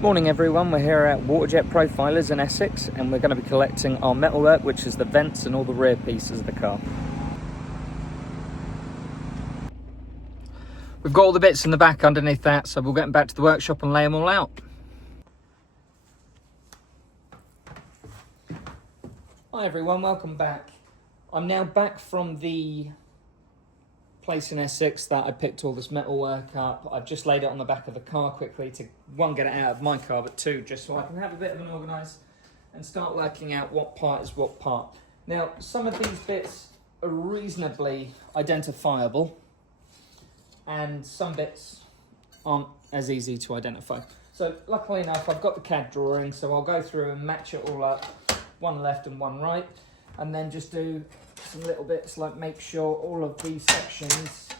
Morning everyone, we're here at Waterjet Profilers in Essex and we're going to be collecting our metalwork, which is the vents and all the rear pieces of the car. We've got all the bits in the back underneath that, so we'll get them back to the workshop and lay them all out. Hi everyone, welcome back. I'm now back from the place in Essex that I picked all this metalwork up. I've just laid it on the back of the car quickly to, one, get it out of my car, but two, just so I can have a bit of an organise and start working out what part is what part. Now, some of these bits are reasonably identifiable and some bits aren't as easy to identify. So luckily enough, I've got the CAD drawing, so I'll go through and match it all up, one left and one right, and then just do some little bits like make sure all of these sections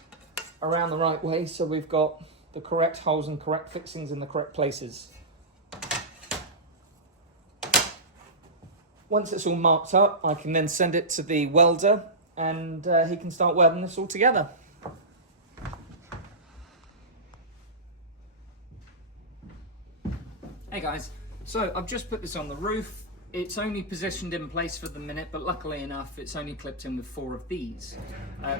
are around the right way, so we've got the correct holes and correct fixings in the correct places. Once it's all marked up, I can then send it to the welder and he can start welding this all together. Hey guys, so I've just put this on the roof. It's only positioned in place for the minute, but luckily enough, it's only clipped in with 4 of these.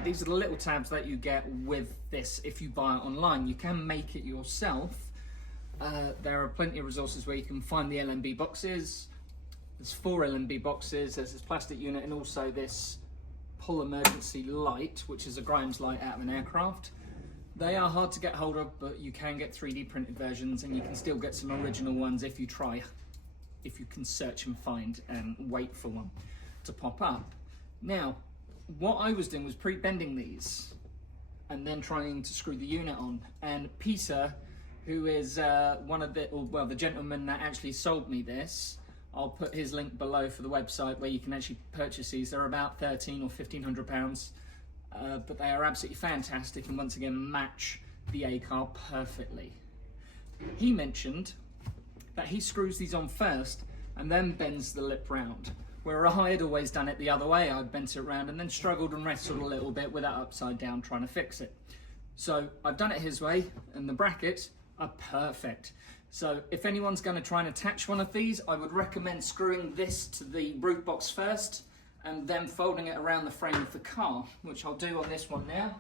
These are the little tabs that you get with this if you buy it online. You can make it yourself. There are plenty of resources where you can find the LMB boxes. There's 4 LMB boxes, there's this plastic unit and also this pull emergency light, which is a Grimes light out of an aircraft. They are hard to get hold of, but you can get 3D printed versions and you can still get some original ones if you try. If you can search and find and wait for one to pop up. Now, what I was doing was pre-bending these and then trying to screw the unit on. And Peter, who is the gentleman that actually sold me this, I'll put his link below for the website where you can actually purchase these. They're about £1,300 or £1,500, but they are absolutely fantastic and once again match the A-car perfectly. He mentioned that he screws these on first and then bends the lip round, where I had always done it the other way. I'd bent it round and then struggled and wrestled a little bit with that upside down trying to fix it. So I've done it his way and the brackets are perfect. So if anyone's going to try and attach one of these, I would recommend screwing this to the roof box first and then folding it around the frame of the car, which I'll do on this one now.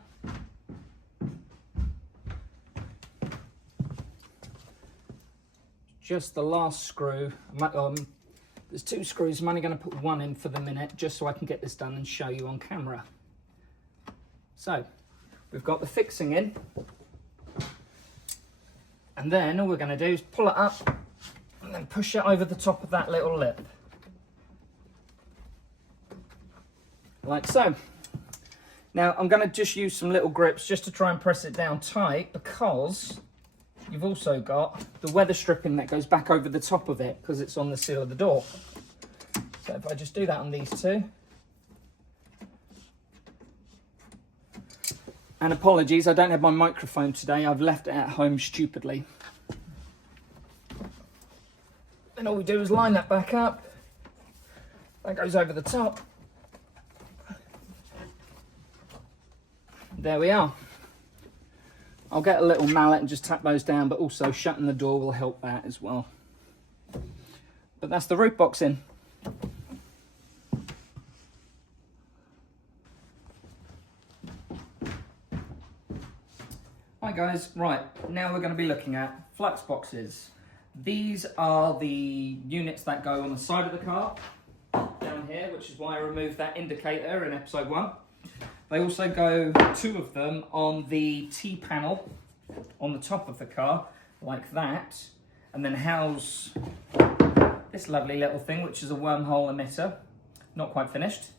Just the last screw. There's 2 screws. I'm only going to put 1 in for the minute just so I can get this done and show you on camera. So we've got the fixing in and then all we're going to do is pull it up and then push it over the top of that little lip like so. Now I'm going to just use some little grips just to try and press it down tight, because you've also got the weather stripping that goes back over the top of it because it's on the seal of the door. So if I just do that on these 2. And apologies, I don't have my microphone today. I've left it at home stupidly. And all we do is line that back up. That goes over the top. There we are. I'll get a little mallet and just tap those down, but also shutting the door will help that as well. But that's the roof box in. Hi guys, right, now we're going to be looking at flux boxes. These are the units that go on the side of the car, down here, which is why I removed that indicator in episode 1. They also go, 2 of them, on the T-panel on the top of the car, like that, and then house this lovely little thing, which is a wormhole emitter, not quite finished.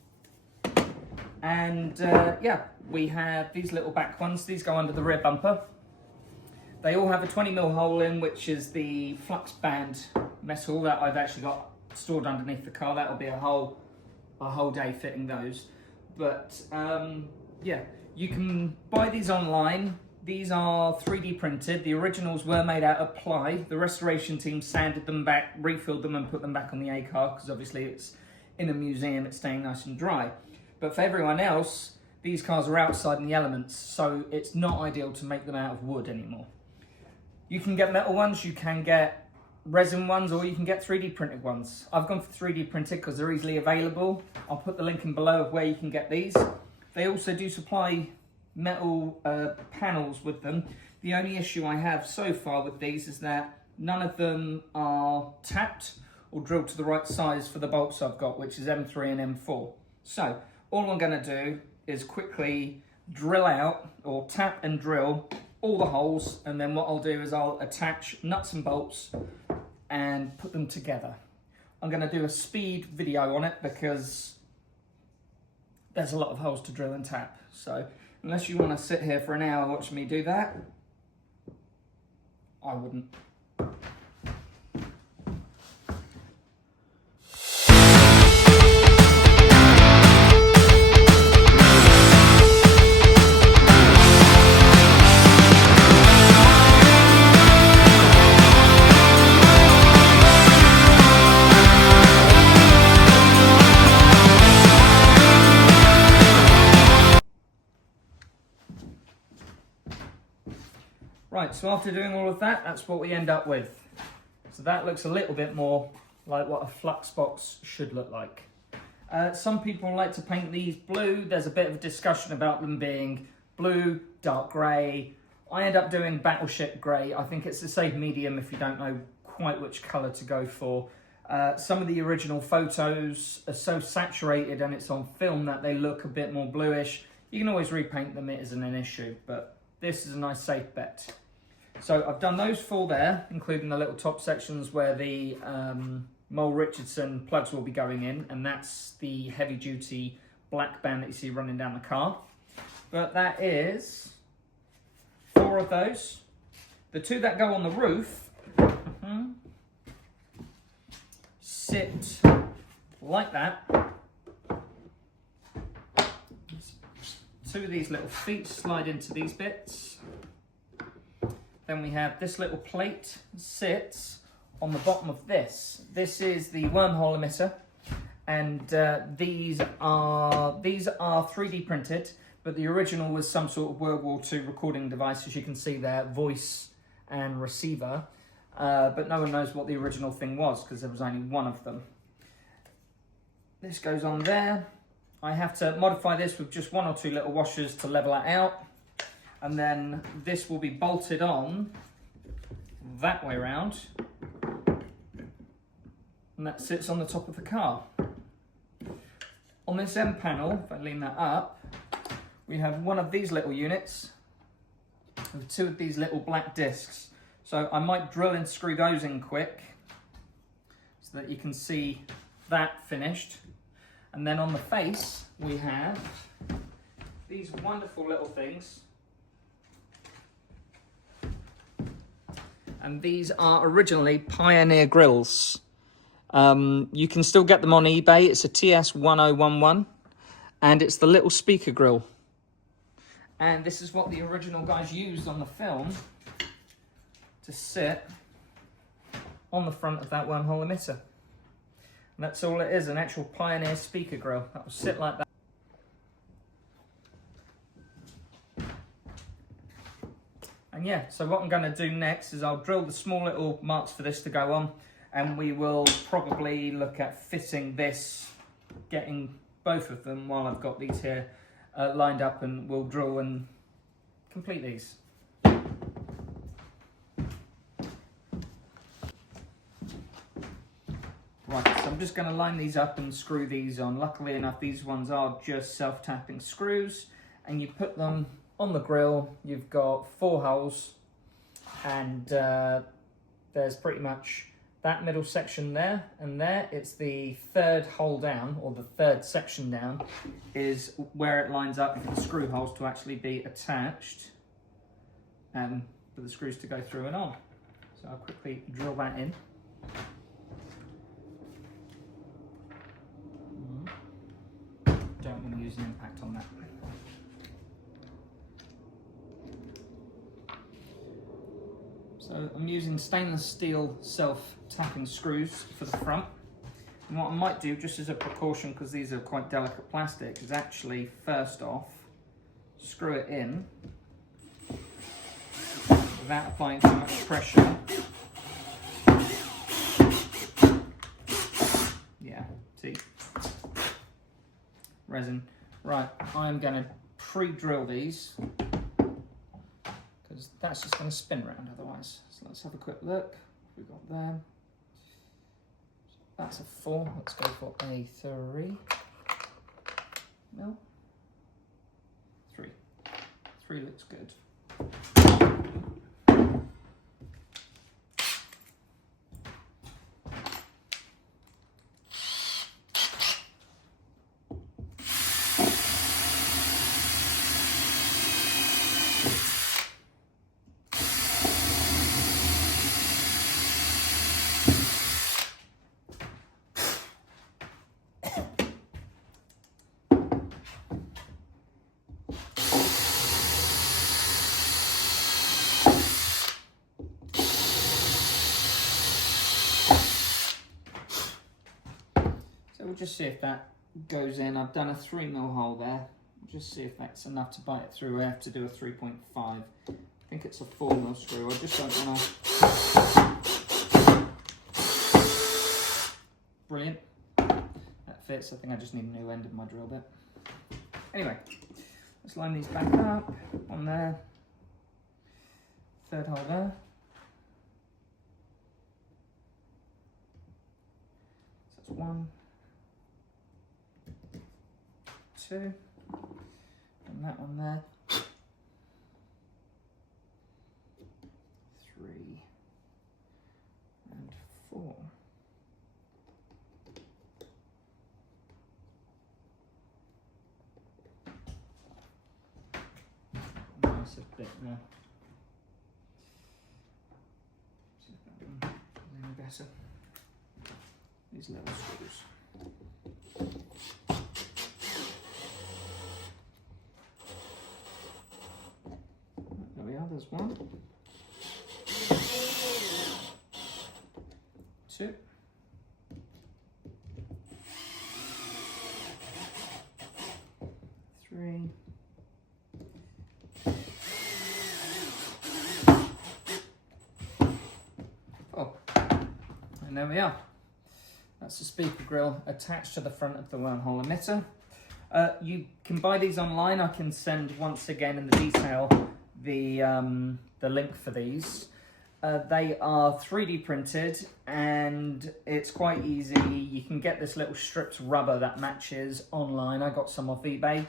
And yeah, we have these little back ones. These go under the rear bumper. They all have a 20mm hole in, which is the flux band metal that I've actually got stored underneath the car. That'll be a whole day fitting those. But yeah, you can buy these online. These are 3D printed. The originals were made out of ply. The restoration team sanded them back, refilled them and put them back on the A-car because obviously it's in a museum, it's staying nice and dry. But for everyone else, these cars are outside in the elements, so it's not ideal to make them out of wood anymore. You can get metal ones, you can get resin ones or you can get 3D printed ones. I've gone for 3D printed because they're easily available. I'll put the link in below of where you can get these. They also do supply metal panels with them. The only issue I have so far with these is that none of them are tapped or drilled to the right size for the bolts I've got, which is M3 and M4. So all I'm going to do is quickly drill out or tap and drill all the holes, and then what I'll do is I'll attach nuts and bolts and put them together. I'm going to do a speed video on it because there's a lot of holes to drill and tap. So unless you want to sit here for an hour watching me do that, I wouldn't. Right, so after doing all of that, that's what we end up with. So that looks a little bit more like what a flux box should look like. Some people like to paint these blue. There's a bit of a discussion about them being blue, dark grey. I end up doing battleship grey. I think it's a safe medium if you don't know quite which colour to go for. Some of the original photos are so saturated and it's on film that they look a bit more bluish. You can always repaint them, it isn't an issue, but this is a nice safe bet. So I've done those four there, including the little top sections where the Mole Richardson plugs will be going in, and that's the heavy duty black band that you see running down the car. But that is four of those. The two that go on the roof sit like that. Two of these little feet slide into these bits. Then we have this little plate sits on the bottom of this. This is the wormhole emitter, and these are 3D printed, but the original was some sort of World War II recording device, as you can see there, voice and receiver. But no one knows what the original thing was because there was only one of them. This goes on there. I have to modify this with just one or two little washers to level it out. And then this will be bolted on that way around. And that sits on the top of the car. On this end panel, if I lean that up, we have one of these little units with two of these little black discs. So I might drill and screw those in quick so that you can see that finished. And then on the face, we have these wonderful little things. And these are originally Pioneer grills. You can still get them on eBay. It's a TS1011, and it's the little speaker grill. And this is what the original guys used on the film to sit on the front of that wormhole emitter. And that's all it is, an actual Pioneer speaker grill. That will sit like that. And yeah, so what I'm going to do next is I'll drill the small little marks for this to go on, and we will probably look at fitting this, getting both of them while I've got these here lined up, and we'll drill and complete these. Right, so I'm just going to line these up and screw these on. Luckily enough, these ones are just self-tapping screws, and you put them on the grill. You've got 4 holes, and there's pretty much that middle section there and there. It's the third hole down, or the third section down, is where it lines up for the screw holes to actually be attached and for the screws to go through and on. So I'll quickly drill that in. Don't want to use an impact on that. So I'm using stainless steel self-tapping screws for the front. And what I might do, just as a precaution, because these are quite delicate plastic, is actually first off screw it in without applying too much pressure. resin. Right, I'm going to pre-drill these because that's just going to spin around otherwise. So let's have a quick look. We've got there. That's a 4. Let's go for a 3 mil. 3. 3 looks good. We'll just see if that goes in. I've done a 3 mil hole there. We'll just see if that's enough to bite it through. I have to do a 3.5. I think it's a 4 mil screw. I just don't want to. Brilliant. That fits. I think I just need a new end of my drill bit. Anyway, let's line these back up. On there. 3rd hole there. So that's 1. 2, and that one there, 3, and 4. Nice a bit there. See if that one is any better. These little screws. There's 1, 2, 3, 4, and there we are. That's the speaker grill attached to the front of the wormhole emitter. You can buy these online. I can send once again in the detail the link for these. They are 3D printed and it's quite easy. You can get this little stripped rubber that matches online. I got some off eBay.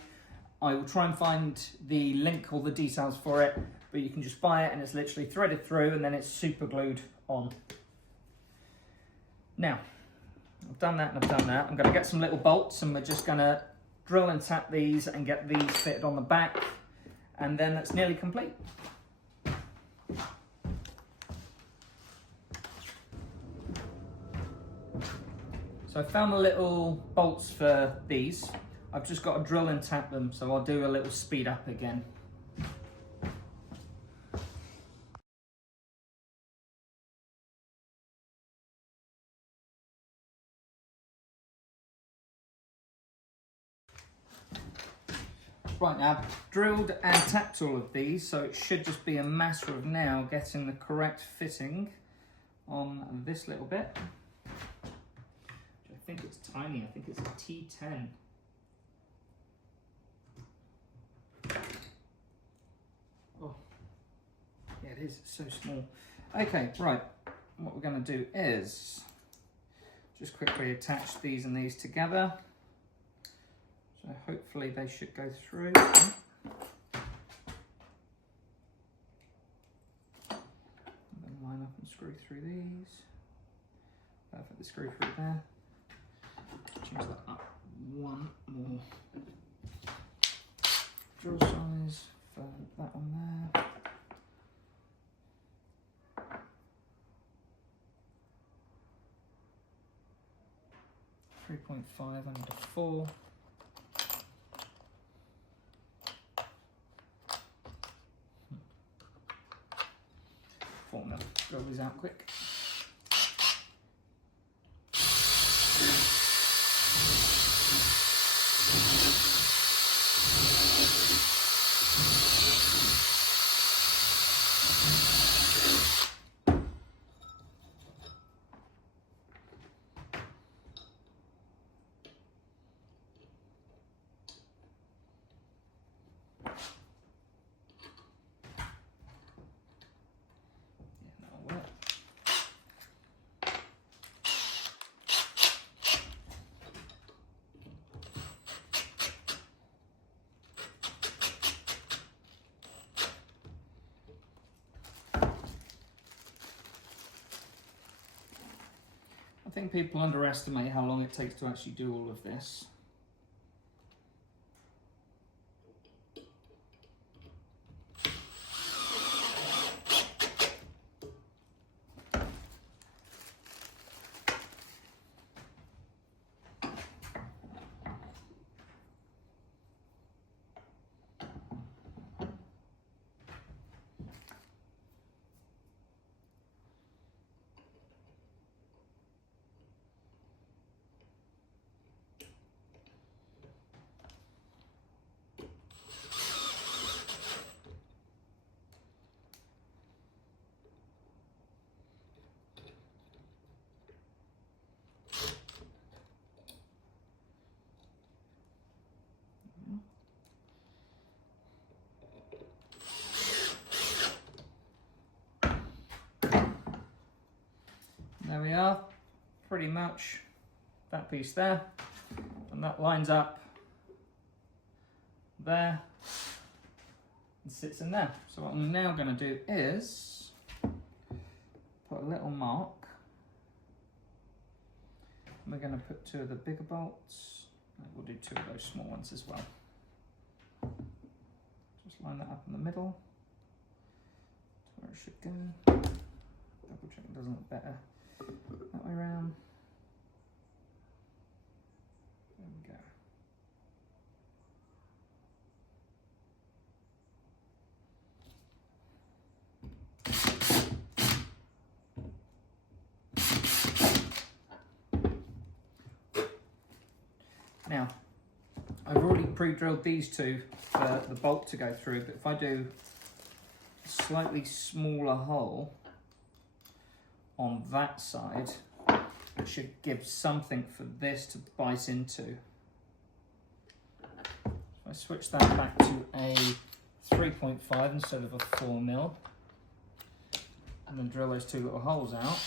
I will try and find the link, all the details for it, but you can just buy it and it's literally threaded through and then it's super glued on. Now, I've done that and I've done that. I'm going to get some little bolts and we're just going to drill and tap these and get these fitted on the back. And then that's nearly complete. So I found the little bolts for these. I've just got to drill and tap them, so I'll do a little speed up again. Right, now I've drilled and tapped all of these, so it should just be a matter of now getting the correct fitting on this little bit. I think it's tiny, I think it's a T10. Oh, yeah it is, it's so small. Okay, right, what we're going to do is just quickly attach these and these together. So hopefully they should go through. And then line up and screw through these. Perfect, screw through there. Change that up one more. Drill size for that one there. .5 under 4. Now, drill these out quick. think people underestimate how long it takes to actually do all of this. There we are, pretty much that piece there, and that lines up there and sits in there. So what I'm now going to do is put a little mark. We're going to put 2 of the bigger bolts, and we'll do 2 of those small ones as well. Just line that up in the middle to where it should go. Double check it doesn't look better that way around. There we go. Now, I've already pre-drilled these 2 for the bolt to go through, but if I do a slightly smaller hole on that side, it should give something for this to bite into. If I switch that back to a 3.5 instead of a 4mm, and then drill those 2 little holes out.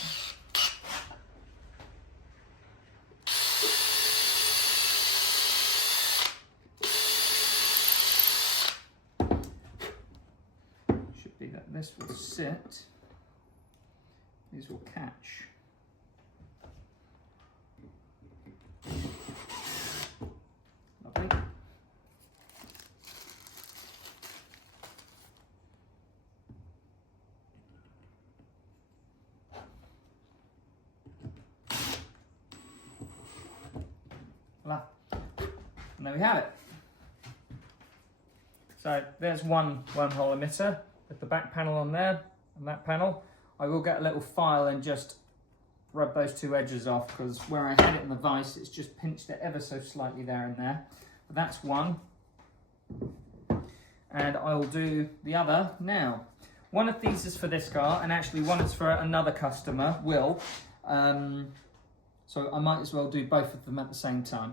Should be that this will sit. These will catch. Lovely. Voila. And there we have it. So there's one wormhole emitter with the back panel on there and that panel. I will get a little file and just rub those 2 edges off, because where I had it in the vise, it's just pinched it ever so slightly there and there. But that's one. And I'll do the other now. One of these is for this car, and actually one is for another customer, Will. So I might as well do both of them at the same time.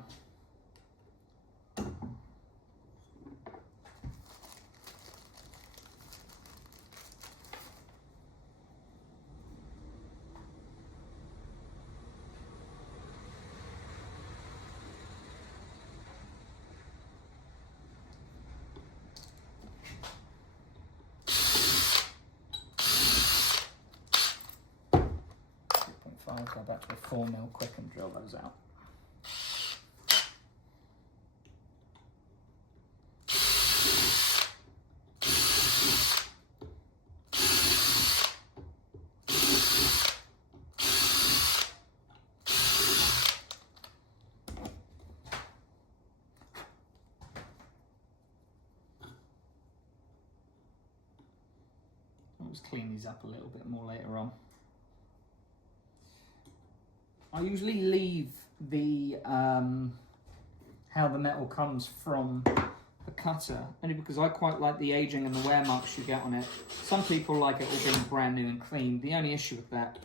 5, go back to a 4mm quick and drill those out. I'll just clean these up a little bit more later on. I usually leave the how the metal comes from the cutter, only because I quite like the aging and the wear marks you get on it. Some people like it all being brand new and clean. The only issue with that,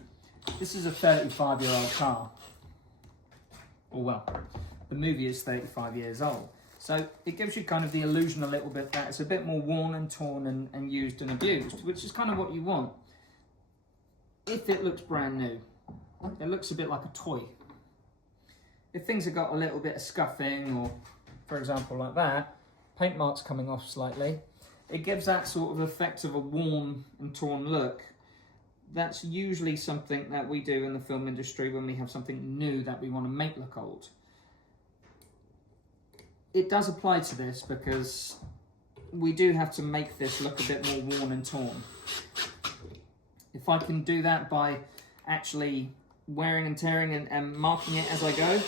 this is a 35-year-old car. Or well, the movie is 35 years old. So it gives you kind of the illusion a little bit that it's a bit more worn and torn and used and abused, which is kind of what you want. If it looks brand new, it looks a bit like a toy. If things have got a little bit of scuffing, or for example like that, paint marks coming off slightly, it gives that sort of effect of a worn and torn look. that's usually something that we do in the film industry when we have something new that we want to make look old. It does apply to this because we do have to make this look a bit more worn and torn. If I can do that by actually wearing and tearing and marking it as I go,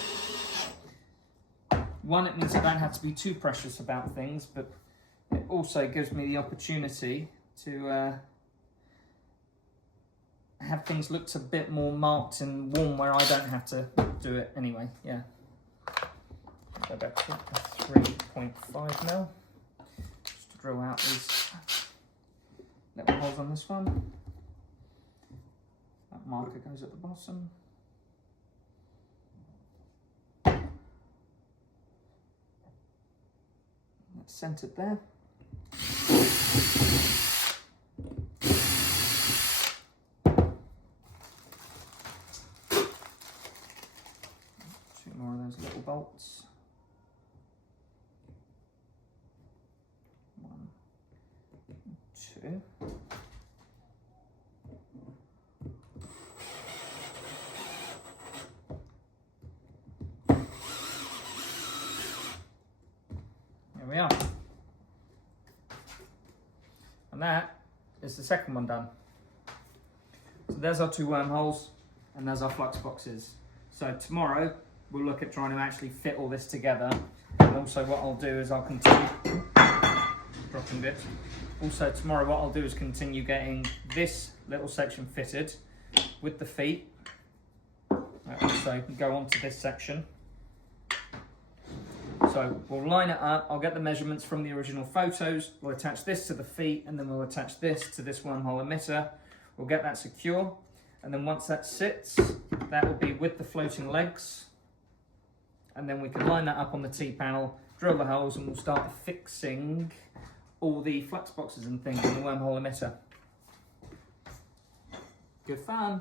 one, it means I don't have to be too precious about things, but it also gives me the opportunity to have things looked a bit more marked and worn where I don't have to do it anyway. Yeah. Go back to 3.5 mil. Just to drill out these little holes on this one. That marker goes at the bottom. That's centered there. Two more of those little bolts. One, two. There we are. And that is the second one done. So there's our two wormholes and there's our flux boxes. So tomorrow we'll look at trying to actually fit all this together. And also what I'll do is I'll continue dropping bits. Also tomorrow what I'll do is continue getting this little section fitted with the feet. That also can go onto this section. So we'll line it up, I'll get the measurements from the original photos, we'll attach this to the feet and then we'll attach this to this wormhole emitter. We'll get that secure, and then once that sits, that will be with the floating legs. And then we can line that up on the T-panel, drill the holes, and we'll start fixing all the flux boxes and things in the wormhole emitter. Good fun!